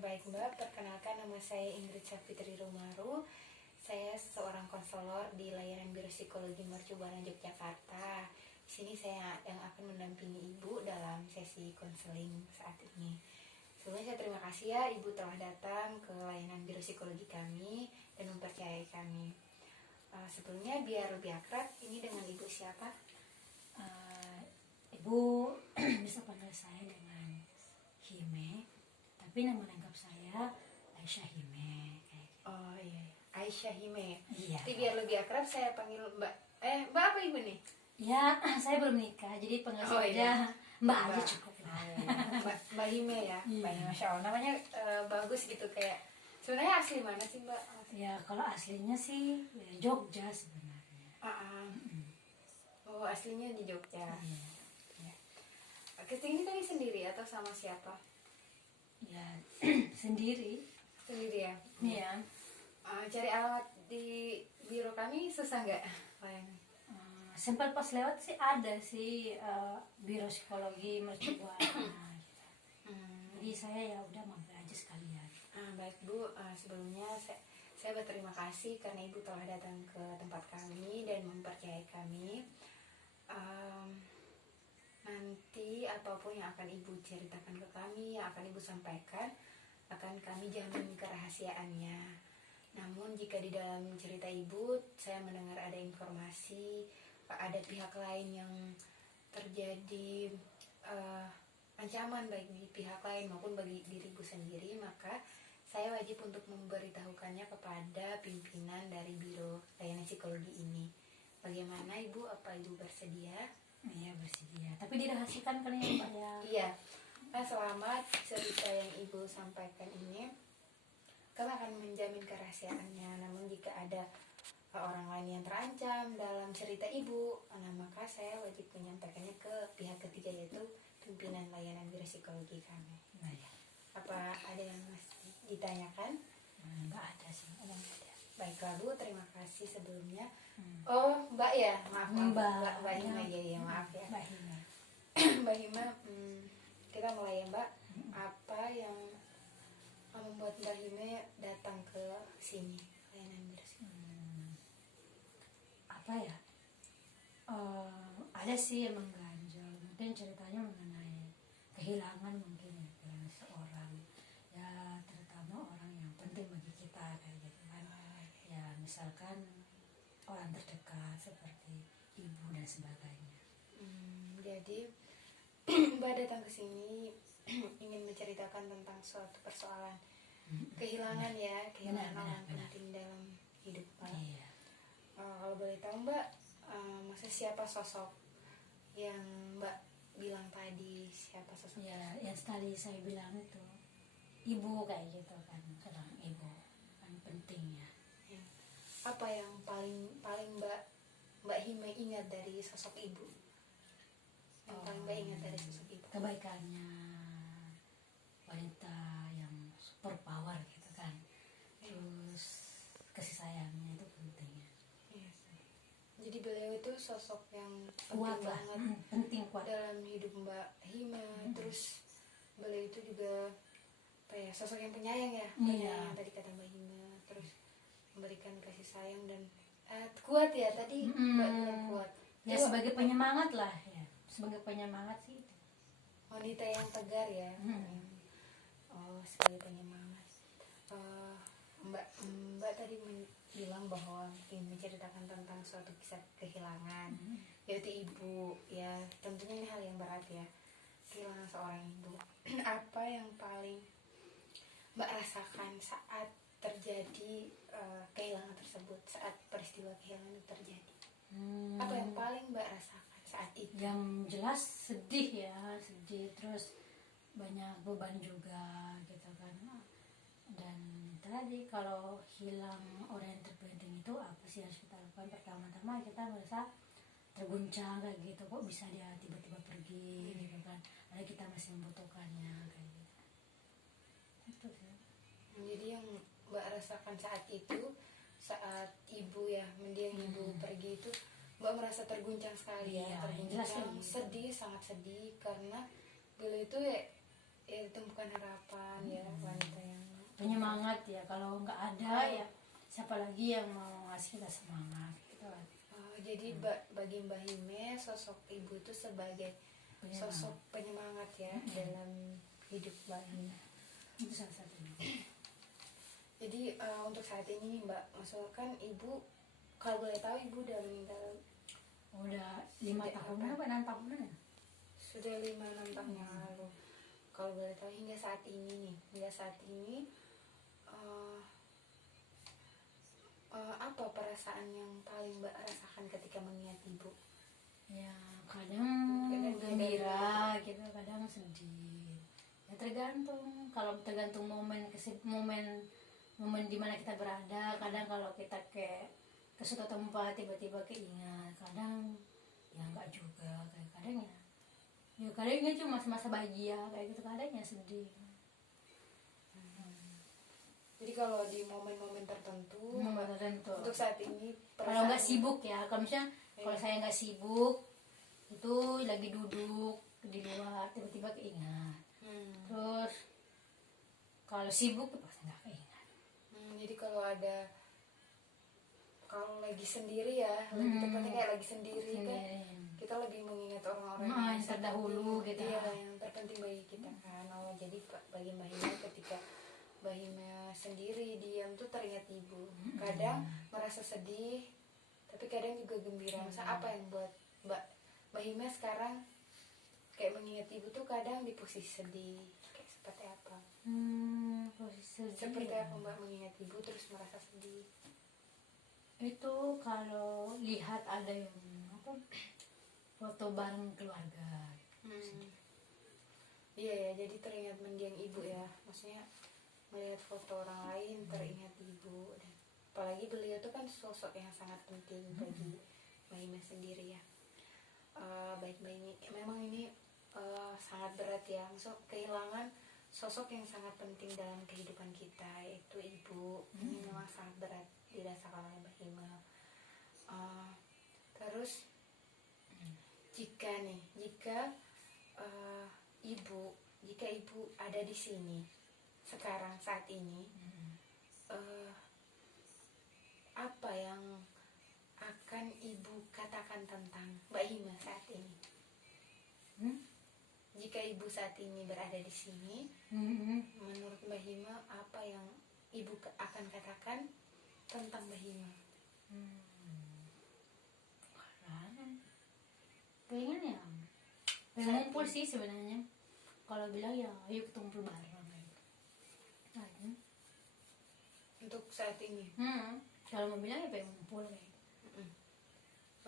Baik Mbak, perkenalkan nama saya Ingrid Safitri Romaru. Saya seorang konselor di layanan Biro Psikologi Mercubuana Yogyakarta. Di sini saya yang akan mendampingi Ibu dalam sesi konseling saat ini. Sebelumnya saya terima kasih ya Ibu telah datang ke layanan Biro Psikologi kami dan mempercayai kami. Sebelumnya biar lebih akrab, ini dengan Ibu siapa? Ibu bisa panggil saya dengan Hime, tapi nama lengkap saya Aisyah Hime. Oh iya, Aisyah Hime. Iya. Jadi biar lebih akrab saya panggil Mbak. Mbak apa Ibu nih? Ya, saya belum nikah, jadi panggil saja iya. Mbak aja cukup lah. Mbak Hime ya. Iya. Mbak Hime, Masya Allah. Namanya bagus gitu kayak. Sebenarnya asli mana sih Mbak? Ya, kalau aslinya sih ya, Jogja sebenarnya. Oh, aslinya di Jogja. Iya. Kesini tadi sendiri atau sama siapa? Ya, sendiri. Sendiri ya. Iya. Cari alamat di biro kami susah nggak? Sempat pas lewat sih ada sih Biro Psikologi Mercubuana. Jadi saya ya udah mampir aja sekalian. Baik Bu, sebelumnya saya berterima kasih karena Ibu telah datang ke tempat kami dan mempercayai kami. Nanti apapun yang akan Ibu ceritakan ke kami, yang akan Ibu sampaikan, akan kami jamin kerahasiaannya. Namun jika di dalam cerita Ibu saya mendengar ada informasi, ada pihak lain yang terjadi ancaman baik di pihak lain maupun bagi diriku sendiri, maka saya wajib untuk memberitahukannya kepada pimpinan dari Biro Layanan Psikologi ini. Bagaimana Ibu? Apa Ibu bersedia? Iya, bersedia. Tapi dirahasiakan kan ya Mbak ya? Iya. Nah, selama cerita yang Ibu sampaikan ini, kami akan menjamin kerahasiaannya. Namun jika ada orang lain yang terancam dalam cerita Ibu, nah maka saya wajib menyampaikannya ke pihak ketiga, yaitu pimpinan layanan Biro Psikologi kami. Nah, ya. Apa ada yang masih ditanyakan? Enggak ada sih, ada. Baiklah Bu, terima kasih sebelumnya. Oh Mbak ya, maaf Mbak Hima, ya maaf ya. Mbak Hima. Mbak Hima, kita mulai ya Mbak. Apa yang membuat Mbak Hima datang ke sini layanan Biro Psikologi? Apa ya? Ada sih yang mengganjal. Mungkin ceritanya mengenai kehilangan mungkin ya, kehilangan seorang. Ya terutama orang yang penting bagi kita kayak gitu kan. Ya misalkan orang terdekat seperti ibu dan sebagainya. Jadi Mbak datang ke sini ingin menceritakan tentang suatu persoalan kehilangan ya, kehilangan orang penting dalam hidup Mbak. Iya. Kalau boleh tahu Mbak, maksudnya siapa sosok yang Mbak bilang tadi, siapa sosok? Ya, yang tadi saya bilang itu ibu kayak gitu kan, kadang ibu kan pentingnya. Apa yang paling Mbak Hima ingat dari sosok ibu? Yang paling Mbak ingat dari sosok ibu? Kebaikannya, wanita yang super power gitu kan. Terus kasih sayangnya itu pentingnya. Yes. Jadi beliau itu sosok yang Kuat penting lah, banget penting kuat dalam hidup Mbak Hima. Terus beliau itu juga apa ya, sosok yang penyayang ya, penyayang tadi kata Mbak Hima. Terus memberikan kasih sayang dan kuat ya tadi Mbak bilang kuat. Ya Itu sebagai penyemangat lah ya, sebagai penyemangat sih itu. wanita yang tegar ya. Oh, sebagai penyemangat. Mbak tadi bilang bahwa ingin menceritakan tentang suatu kisah kehilangan, yaitu ibu ya. Tentunya ini hal yang berat ya, kehilangan seorang ibu. Apa yang paling Mbak rasakan saat terjadi kehilangan tersebut, saat peristiwa kehilangan itu terjadi? Apa yang paling Mbak rasakan saat itu? Yang jelas sedih ya, sedih, terus banyak beban juga gitu kan. Dan tadi kalau hilang orang yang terpenting itu apa sih harus kita lakukan? Pertama-tama kita merasa terguncang kayak gitu, kok bisa dia tiba-tiba pergi gitu kan, padahal kita masih membutuhkannya kayak gitu. Itu sih. Jadi yang Mbak rasakan saat itu, saat ibu ya mendiang ibu pergi itu, Mbak merasa terguncang sekali ya, Iya, terguncang, jelas, sedih, sangat sedih karena beliau itu ya itu bukan harapan ya, wanita yang penyemangat ya. Kalau nggak ada ya siapa lagi yang mau ngasih kita semangat gitu kan. Jadi bagi Mbak Hime sosok ibu itu sebagai sosok penyemangat ya dalam hidup Mbak Hime. Itu salah satunya. Jadi untuk saat ini nih Mbak, maksudnya kan ibu, kalau boleh tahu ibu udah meninggal Udah 5 tahunan apa 6 tahunan ya? sudah 5-6 tahun yang lalu. Kalau boleh tahu hingga saat ini apa perasaan yang paling Mbak rasakan ketika mengingat ibu? Ya kadang gembira gitu, kadang sedih. Ya tergantung. Kalau tergantung momen dimana kita berada. Kadang kalau kita ke suatu tempat tiba-tiba keingat, kadang ya enggak juga, kayak kadang ya kadang cuma masa-masa bahagia kayak gitu, kadang ya sedih. Jadi kalau di momen-momen tertentu, untuk saat ini Kalau nggak sibuk ya, kalau misalnya kalau saya nggak sibuk itu lagi duduk di luar tiba-tiba keingat. Terus kalau sibuk pasti nggak keingat. Jadi kalau lagi sendiri ya, lebih tepatnya kayak lagi sendiri kan, kita lebih mengingat orang-orang yang terdahulu gitu. Iya, yang terpenting bagi kita kan. Jadi bagi Mbak Hime, ketika Mbak Hime sendiri diam tuh teringat ibu. Kadang merasa sedih, tapi kadang juga gembira. Masa apa yang buat Mbak Hime sekarang kayak mengingat ibu tuh kadang di posisi sedih, kayak seperti apa? Posisi sedih. Seperti apa Mbak mengingat ibu terus merasa sedih? Itu kalau lihat ada yang foto bareng keluarga. Iya ya, jadi teringat mendiang ibu ya. Maksudnya melihat foto orang lain teringat ibu. Dan apalagi beliau tuh kan sosok yang sangat penting bagi Mbak Hime sendiri ya. Baik Mbak Hime, memang ini sangat berat ya. Maksud kehilangan sosok yang sangat penting dalam kehidupan kita, yaitu ibu. Ini memang sangat berat dirasakan oleh Mbak Hime. Terus jika ibu ada di sini sekarang saat ini, apa yang akan ibu katakan tentang Mbak Hime saat ini? Jika ibu saat ini berada di sini, menurut Mbak Hime apa yang ibu akan katakan tentang Mbak Hime? Pengen ngumpul sih sebenarnya. Kalau bilang ya ayo kumpul bareng gitu. Untuk saat ini. Kalau mau bilang ya pengen ngumpul kayak.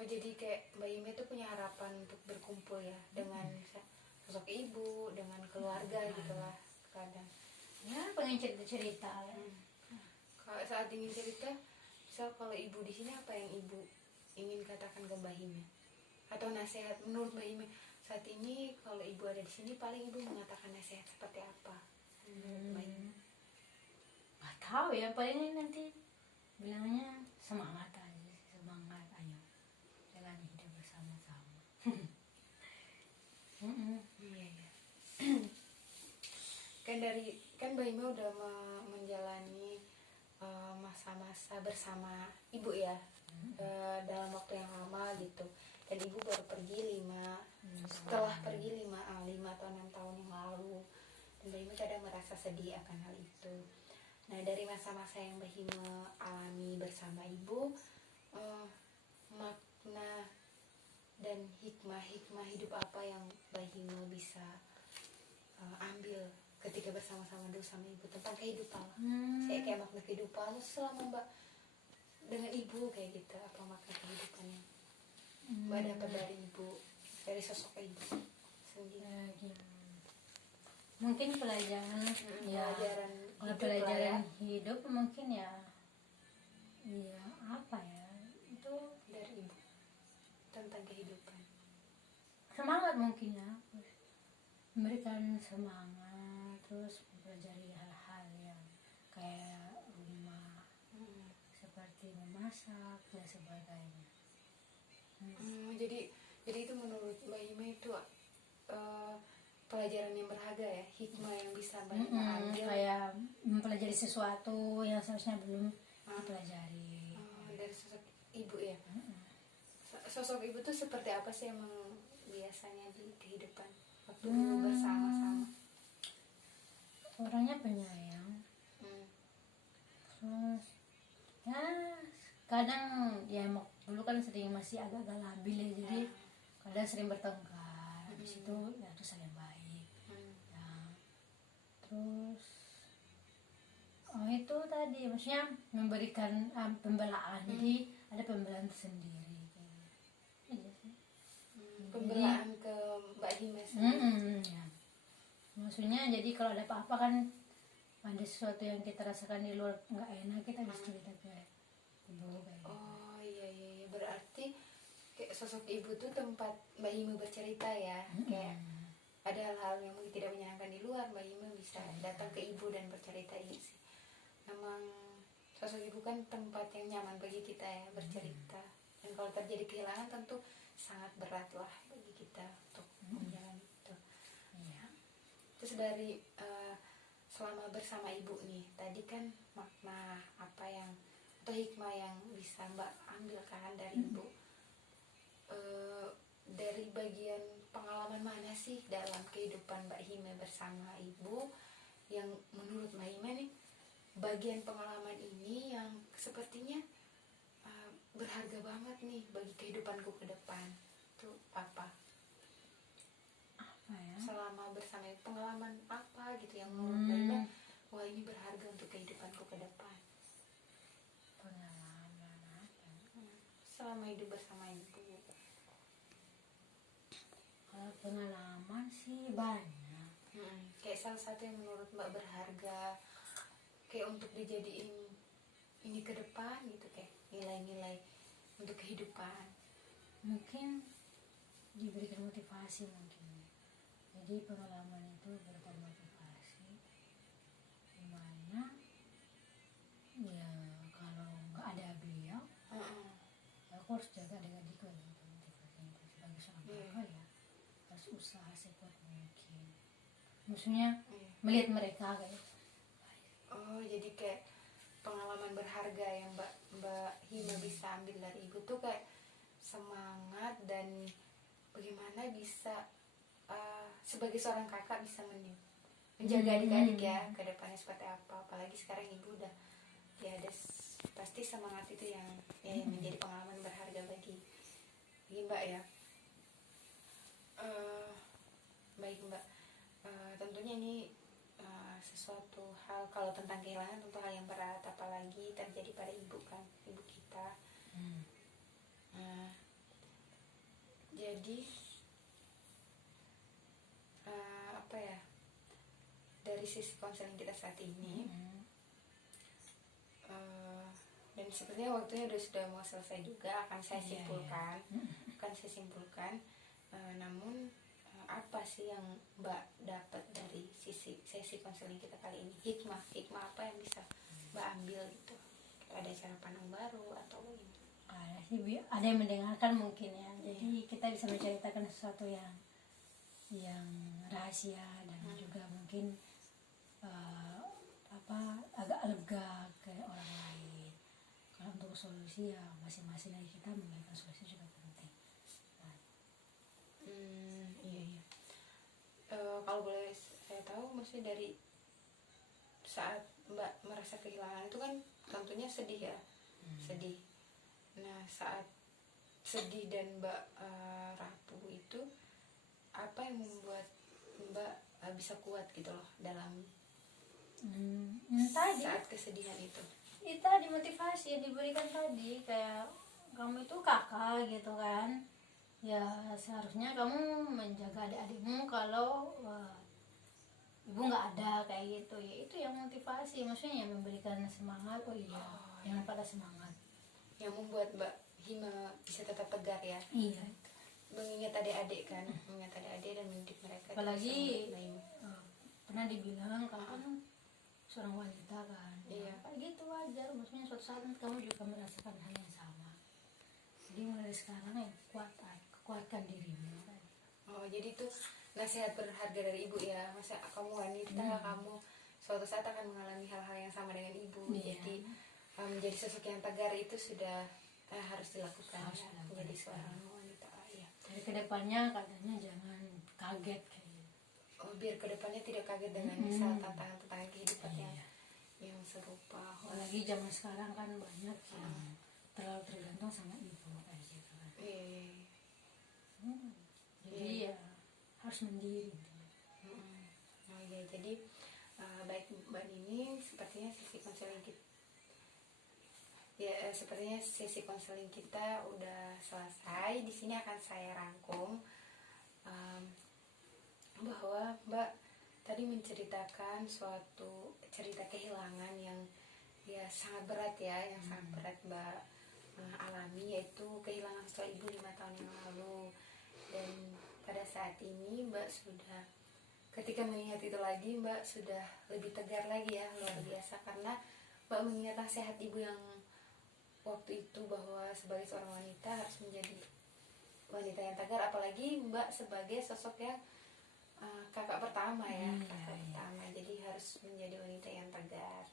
Jadi kayak Mbak Hime tuh punya harapan untuk berkumpul ya dengan sosok ibu, dengan keluarga gitu lah kadang. Ya pengen cerita-cerita ya. Kalau saat ingin cerita, misal kalau ibu di sini apa yang ibu ingin katakan ke Mbak Hime? Atau nasihat menurut Mbak Hime saat ini kalau ibu ada di sini paling ibu mengatakan nasihat seperti apa? Mbak Hime? Gak tahu ya, paling nanti bilangnya semangat aja, ayo jalan hidup bersama-sama. Iya. Kan Mbak Hime udah menjalani masa-masa bersama ibu ya, dalam waktu yang lama gitu. Dan ibu baru pergi setelah pergi 5 atau 6 tahun yang lalu. Dan Mbak Hime kadang merasa sedih akan hal itu. Nah, dari masa-masa yang Mbak Hime alami bersama ibu, makna dan hikmah hidup apa yang Mbak Hime bisa ambil ketika bersama-sama dulu sama ibu tentang kehidupan? Saya kayak makna kehidupan selama Mbak dengan ibu kayak gitu, apa makna kehidupannya Mbak dapat dari ibu, dari sosok ibu sendiri? Mungkin pelajaran hidup mungkin ya apa ya, itu dari ibu tentang kehidupan. Semangat mungkin ya, memberikan semangat, terus mempelajari hal-hal yang kayak rumah, seperti memasak dan sebagainya. Jadi itu menurut Mbak Hime itu pelajaran yang berharga ya, hikmah yang bisa Mbak Hime ambil. Kayak mempelajari mempelajari sesuatu yang seharusnya belum dipelajari. Dari sosok ibu ya. Sosok ibu tuh seperti apa sih emang biasanya di kehidupan waktu bersama-sama? Orangnya penyayang, Hmm. terus ya kadang ya dulu kan sering masih agak-agak labil ya, jadi kadang sering bertengkar. Habis itu ya terus saling baik. Ya. Terus itu tadi maksudnya memberikan pembelaan, jadi ada pembelaan tersendiri kayak gitu. Iya sih. Pembelaan ke Mbak Hime sendiri. Ya. Maksudnya jadi kalau ada apa-apa kan, ada sesuatu yang kita rasakan di luar nggak enak, kita bisa cerita ke ibu kayak gitu. Oh iya, berarti kayak sosok ibu tuh tempat Mbak Hime bercerita ya. Kayak ada hal-hal yang mungkin tidak menyenangkan di luar, Mbak Hime bisa datang ke ibu dan bercerita. Ini sih memang sosok ibu kan tempat yang nyaman bagi kita ya, bercerita. Dan kalau terjadi kehilangan tentu sangat berat lah bagi kita untuk menjalani itu. Iya. Terus dari selama bersama ibu nih, tadi kan makna apa yang atau hikmah yang bisa Mbak ambilkan dari ibu, dari bagian pengalaman mana sih dalam kehidupan Mbak Hime bersama ibu yang menurut Mbak Hime nih, bagian pengalaman ini yang sepertinya berharga banget nih bagi kehidupanku ke depan, itu apa? Apa ya? Selama bersama ibu, pengalaman apa gitu yang menurut Mbak Hime, wah ini berharga untuk kehidupanku ke depan Pengalaman apa? selama hidup bersama ibu. Kalau pengalaman sih banyak. Kayak salah satu yang menurut Mbak berharga, kayak untuk dijadiin ini ke depan gitu, kayak nilai-nilai untuk kehidupan. Mungkin diberikan motivasi mungkin. Jadi pengalaman itu berupa motivasi, dimana ya kalau nggak ada beliau, aku harus jaga adik-adikku gitu. Motivasi itu sebagai seorang kakak ya harus usaha sekuat mungkin. Maksudnya melihat mereka kayak Oh, jadi kayak pengalaman berharga yang Mbak Hime bisa ambil dari ibu tuh kayak semangat dan bagaimana bisa sebagai seorang kakak bisa menjaga adik-adik ya ke depannya seperti apa. Apalagi sekarang ibu udah ya ada pasti semangat itu yang yang menjadi pengalaman berharga bagi Mbak ya. Baik Mbak, tentunya ini sesuatu hal, kalau tentang kehilangan tentu hal yang berat, apalagi terjadi pada ibu kan, ibu kita. Jadi apa ya, dari sisi konseling kita saat ini, dan sepertinya waktunya sudah mau selesai juga, akan saya simpulkan. Namun apa sih yang Mbak dapat dari sesi konseling kita kali ini? Hikmah apa yang bisa Mbak ambil gitu? Ada cara pandang baru atau bagaimana? ada yang mendengarkan mungkin ya. Jadi kita bisa menceritakan sesuatu yang rahasia dan juga mungkin agak lega ke orang lain. Kalau untuk solusi ya masing-masing dari kita memberikan solusi juga penting. Iya. Kalau boleh saya tahu, maksudnya dari saat Mbak merasa kehilangan itu kan tentunya sedih ya, sedih. Nah, saat sedih dan Mbak rapuh itu, apa yang membuat Mbak bisa kuat gitu loh dalam saat kesedihan itu? Itu dimotivasi yang diberikan tadi, kayak kamu itu kakak gitu kan. Ya seharusnya kamu menjaga adik-adikmu kalau ibu nggak ada kayak gitu ya. Itu yang motivasi, maksudnya yang memberikan semangat. Jangan pada semangat, yang membuat Mbak Hime bisa tetap tegar ya. Iya. Mengingat adik-adik kan, mengingat adik-adik dan mendidik mereka. Apalagi pernah dibilang kamu kan seorang wanita kan. Iya. Kayak gitu wajar, maksudnya suatu saat kamu juga merasakan hal yang sama. Jadi mulai sekarang ya kuatkan dirimu. Oh, jadi itu nasihat berharga dari ibu ya. Masa kamu wanita, kamu suatu saat akan mengalami hal-hal yang sama dengan ibu. Iya. Jadi menjadi sosok yang tegar itu sudah harus dilakukan, Harus ya. dilakukan Menjadi sekali. seorang wanita, ya. Jadi kedepannya katanya jangan kaget kayak gitu. Biar kedepannya tidak kaget dengan misal tantangan-tantangan kehidupan yang serupa. Apalagi zaman sekarang kan banyak yang terlalu tergantung sama ibu kayak gitu kan. Iya. Jadi ya harus mandiri. Oh ya, jadi baik Mbak Nini, sepertinya sesi konseling kita udah selesai. Di sini akan saya rangkum bahwa Mbak tadi menceritakan suatu cerita kehilangan yang ya sangat berat ya, yang sangat berat Mbak alami, yaitu kehilangan sosok ibu 5 tahun yang lalu. Dan pada saat ini Mbak sudah, ketika mengingat itu lagi, Mbak sudah lebih tegar lagi ya, luar biasa, karena Mbak mengingat nasihat ibu yang waktu itu bahwa sebagai seorang wanita harus menjadi wanita yang tegar, apalagi Mbak sebagai sosok yang kakak pertama ya, pertama, jadi harus menjadi wanita yang tegar.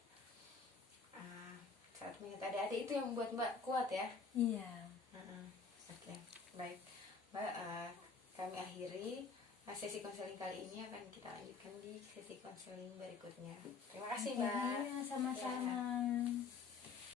Saat mengingat adik-adik itu yang membuat Mbak kuat ya. Iya. Oke, baik Mbak, kami akhiri sesi konseling kali ini. Akan kita lanjutkan di sesi konseling berikutnya. Terima kasih Mbak. Iya, sama-sama. Ya.